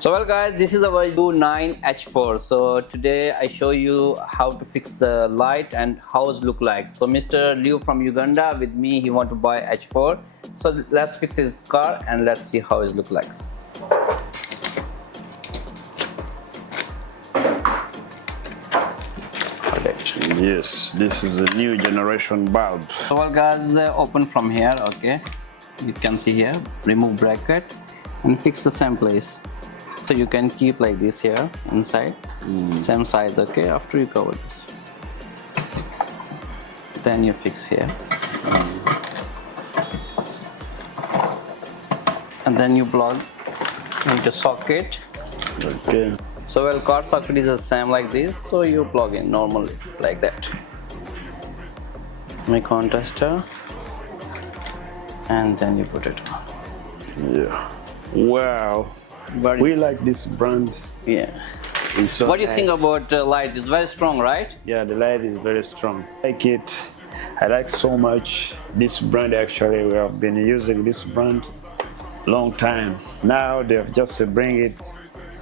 So well guys, this is our U9H4. So today I show you how to fix the light and how it look like. So Mr. Liu from Uganda with me, he want to buy H4. So let's fix his car and let's see how it look like. Yes, this is a new generation bulb. So well guys, open from here, okay. You can see here, remove bracket and fix the same place. So you can keep like this here inside, same size, okay, after you cover this. Then you fix here. And then you plug into socket. Okay. So well, car socket is the same like this, so you plug in normally like that. Make on tester and then you put it on. Yeah. Wow. We like this brand. Yeah. It's so What do you nice. think about light? It's very strong, right? Yeah, the light is very strong. I like it. I like so much this brand. Actually, we have been using this brand long time. Now they've just bring it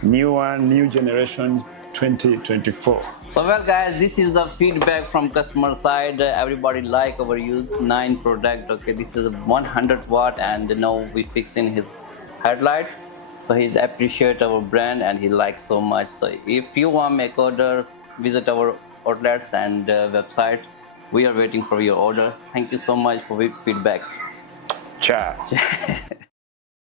new one, new generation 2024. So well guys, this is the feedback from customer side. Everybody like our U9 product. Okay, this is 100 watt and now we fixing his headlight. So he appreciate our brand and he likes so much. So if you want make order, visit our outlets and website. We are waiting for your order. Thank you so much for feedbacks. Ciao.